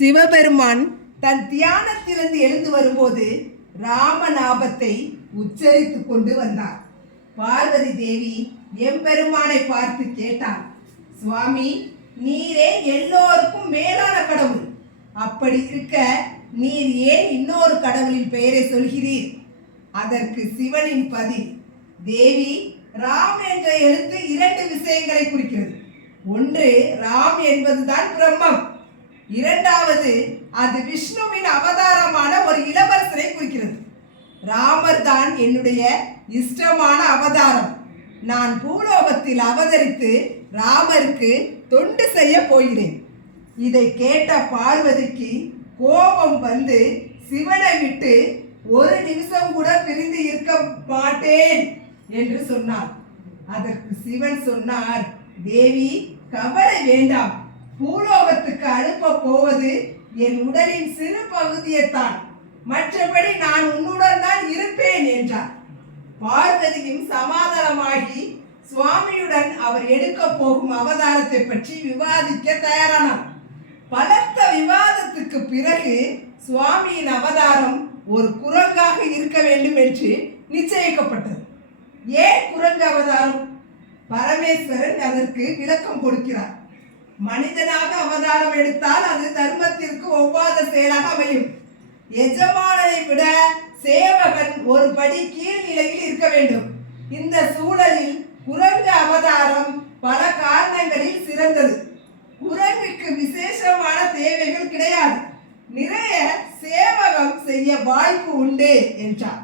சிவபெருமான் தன் தியானத்திலிருந்து எழுந்து வரும்போது ராமநாமத்தை உச்சரித்துக் கொண்டு வந்தார். பார்வதி தேவி எம்பெருமானை பார்த்து கேட்டார், சுவாமி, நீரே எல்லோருக்கும் மேலான கடவுள். அப்படி இருக்க நீர் ஏன் இன்னொரு கடவுளின் பெயரை சொல்கிறீர்? அதற்கு சிவனின் பதில், தேவி, ராம் என்ற எழுத்து இரண்டு விஷயங்களை குறிக்கிறது. ஒன்று, ராம் என்பதுதான் பிரம்மம். இரண்டாவது, அது விஷ்ணுவின் அவதாரமான ஒரு இளவரசரை குறிக்கிறது. ராமர் தான் என்னுடைய இஷ்டமான அவதாரம். நான் பூலோகத்தில் அவதரித்து ராமருக்கு தொண்டு செய்ய போகிறேன். இதை கேட்ட பார்வதிக்கு கோபம் வந்து சிவனை விட்டு ஒரு நிமிஷம் கூட பிரிந்து இருக்க மாட்டேன் என்று சொன்னார். அதற்கு சிவன் சொன்னார், தேவி, கவலை வேண்டாம். பூலோகத்துக்கு அனுப்ப போவது என் உடலின் சிறு பகுதியைத்தான், மற்றபடி நான் உன்னுடன் தான் இருப்பேன் என்றார். பார்வதியும் சமாதானமாகி சுவாமியுடன் அவர் எடுக்க போகும் அவதாரத்தை பற்றி விவாதிக்க தயாரானார். பலத்த விவாதத்துக்கு பிறகு சுவாமியின் அவதாரம் ஒரு குரங்காக இருக்க வேண்டும் என்று நிச்சயிக்கப்பட்டது. ஏன் குரங்கு அவதாரம்? பரமேஸ்வரன் அதற்கு விளக்கம் கொடுக்கிறார். மனிதனாக அவதாரம் எடுத்தால் அது தர்மத்திற்கு ஒவ்வாத செயலாக அமையும். எஜமானனை விட சேவகன் ஒரு படி கீழ் நிலையில் இருக்க வேண்டும். இந்த சூழலில் குரங்கு அவதாரம் பல காரணங்களில் சிறந்தது. குரங்குக்கு விசேஷமான தேவைகள் கிடையாது, நிறைய சேவகம் செய்ய வாய்ப்பு உண்டு என்றார்.